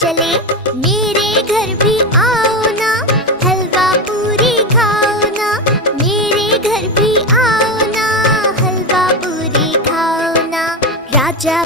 चले, मेरे घर भी आओ ना, हलवा पूरी खाओ ना। मेरे घर भी आओ ना, हलवा पूरी खाओ ना। राजा